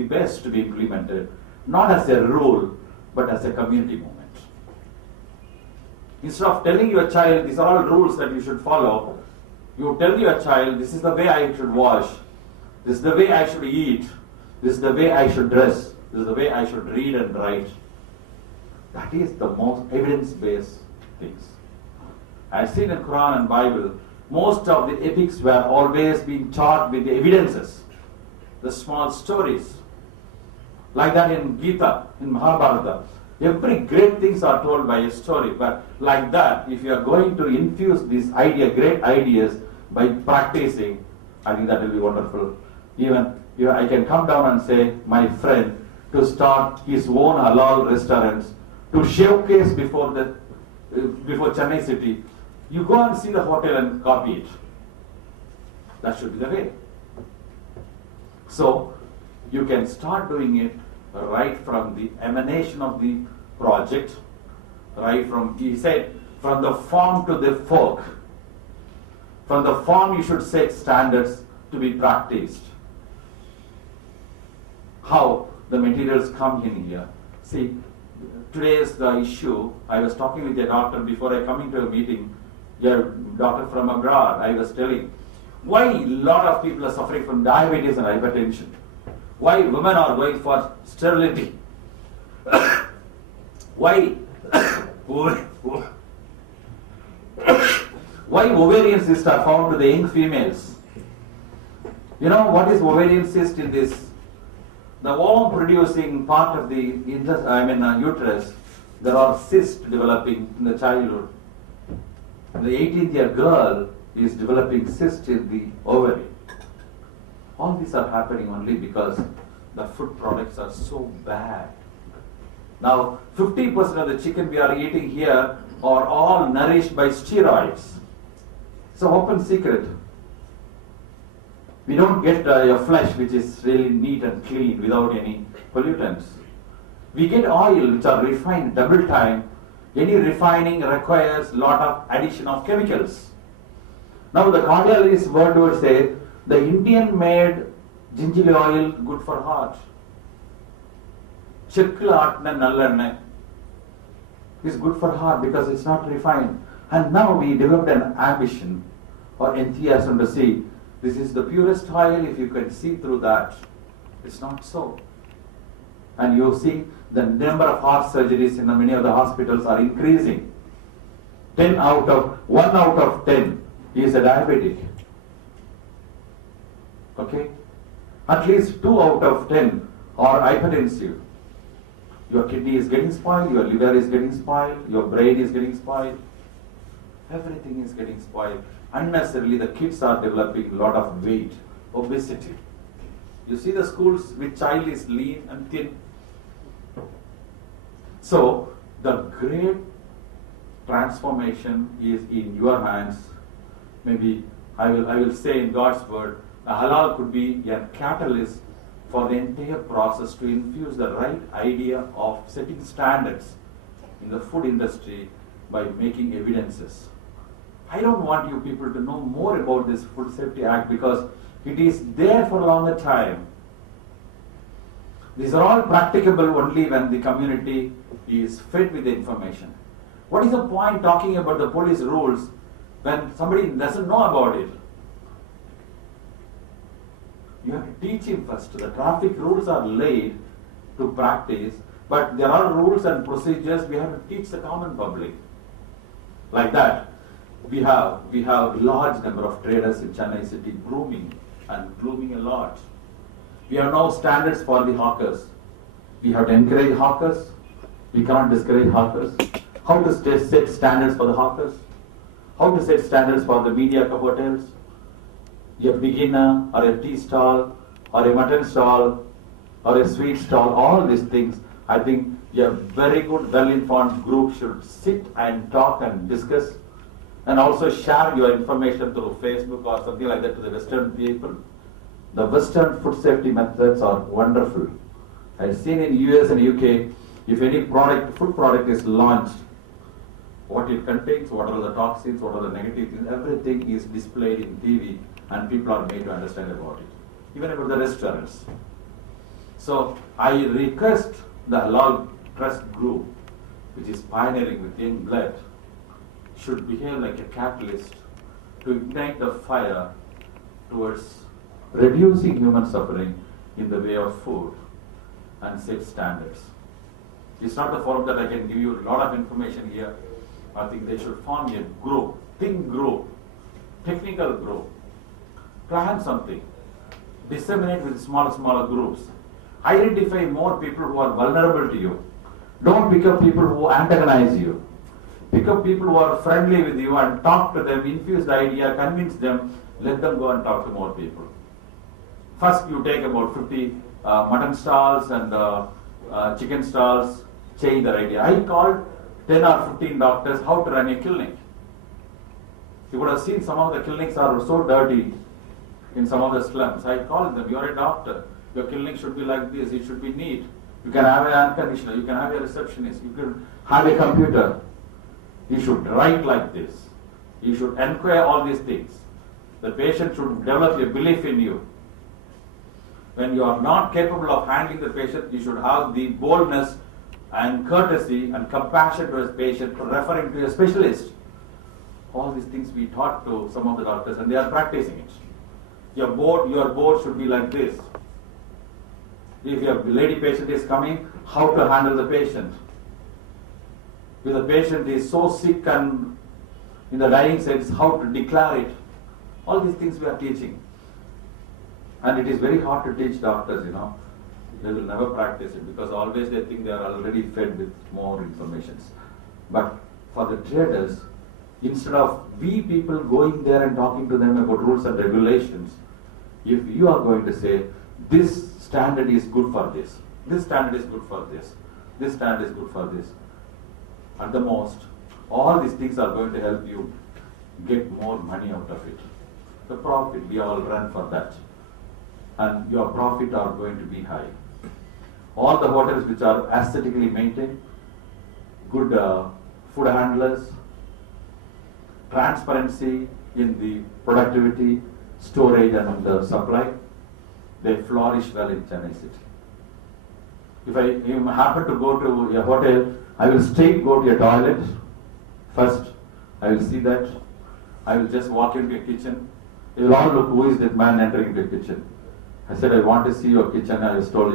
the best to be implemented, not as a rule, but as a community movement. Instead of telling your child, these are all rules that you should follow, you tell your child, this is the way I should wash, this is the way I should eat, this is the way I should dress, this is the way I should read and write. That is the most evidence-based things. I've seen in Quran and Bible, most of the epics were always being taught with the evidences, the small stories. Like that in Gita, in Mahabharata. Every great things are told by a story, but like that, if you are going to infuse these great ideas by practicing, I think that will be wonderful. Even I can come down and say, my friend, to start his own halal restaurants, to showcase before Chennai city, you go and see the hotel and copy it. That should be the way. So, you can start doing it right from the emanation of the project, right from, he said, from the farm to the fork. From the farm you should set standards to be practiced. How the materials come in here. See, today is the issue. I was talking with a doctor before I come into a meeting, a doctor from abroad. I was telling why a lot of people are suffering from diabetes and hypertension. Why women are going for sterility. Why ovarian cysts are found to the young females. You know what is ovarian cyst in this? The ovum producing part of the uterus, there are cysts developing in the childhood. The 18th-year girl is developing cysts in the ovary. All these are happening only because the food products are so bad. Now, 50% of the chicken we are eating here are all nourished by steroids. It's an open secret. We don't get a flesh which is really neat and clean without any pollutants. We get oil which are refined double time. Any refining requires a lot of addition of chemicals. Now the cardiologist word would say, the Indian made ginger oil good for heart. Chekkil aatna nallanna is good for heart because it's not refined. And now we developed an ambition or enthusiasm to see this is the purest oil. If you can see through that, it's not so. And you see the number of heart surgeries in many of the hospitals are increasing. 1 out of 10 is a diabetic. Okay? At least 2 out of 10 are hypertensive. Your kidney is getting spoiled, your liver is getting spoiled, your brain is getting spoiled. Everything is getting spoiled. Unnecessarily, the kids are developing a lot of weight, obesity. You see the schools which child is lean and thin. So, the great transformation is in your hands. Maybe I will say in God's word, a halal could be a catalyst for the entire process to infuse the right idea of setting standards in the food industry by making evidences. I don't want you people to know more about this Food Safety Act because it is there for a longer time. These are all practicable only when the community is fed with the information. What is the point talking about the police rules when somebody doesn't know about it? You have to teach him first. The traffic rules are laid to practice, but there are rules and procedures we have to teach the common public. Like that, we have large number of traders in Chennai city blooming a lot. We have now standards for the hawkers. We have to encourage hawkers. We cannot discourage hawkers. How to set standards for the hawkers? How to set standards for the media hotels? A beginner or a tea stall or a mutton stall or a sweet stall, all these things, I think a very good, well-informed group should sit and talk and discuss and also share your information through Facebook or something like that to the Western people. The Western food safety methods are wonderful. I've seen in US and UK, if any food product is launched, what it contains, what are the toxins, what are the negative things, everything is displayed in TV and people are made to understand about it. Even about the restaurants. So I request the Halal Trust group, which is pioneering with young blood, should behave like a catalyst to ignite the fire towards reducing human suffering in the way of food and set standards. It's not the forum that I can give you a lot of information here. I think they should form a group, think group, technical group, plan something, disseminate with smaller groups, identify more people who are vulnerable to you. Don't pick up people who antagonize you. Pick up people who are friendly with you and talk to them, infuse the idea, convince them, let them go and talk to more people. First you take about 50 mutton stalls and chicken stalls, change their idea. I called 10 or 15 doctors how to run a clinic. You would have seen some of the clinics are so dirty in some of the slums. I called them, you are a doctor, your clinic should be like this, it should be neat. You can have an air conditioner, you can have a receptionist, you can have a computer. You should write like this. You should inquire all these things. The patient should develop a belief in you. When you are not capable of handling the patient, you should have the boldness and courtesy and compassion to his patient to refer him to a specialist. All these things we taught to some of the doctors and they are practicing it. Your board should be like this. If your lady patient is coming, how to handle the patient. If the patient is so sick and in the dying sense, how to declare it. All these things we are teaching. And it is very hard to teach doctors, They will never practice it because always they think they are already fed with more information. But for the traders, instead of we people going there and talking to them about rules and regulations, if you are going to say, this standard is good for this, this standard is good for this, this standard is good for this, at the most, all these things are going to help you get more money out of it. The profit, we all run for that. And your profit are going to be high. All the hotels which are aesthetically maintained, good food handlers, transparency in the productivity, storage and the supply, they flourish well in Chennai city. If I happen to go to a hotel, I will straight go to a toilet first. I will see that. I will just walk into a kitchen. They will all look, who is that man entering the kitchen? I said, I want to see your kitchen. I was told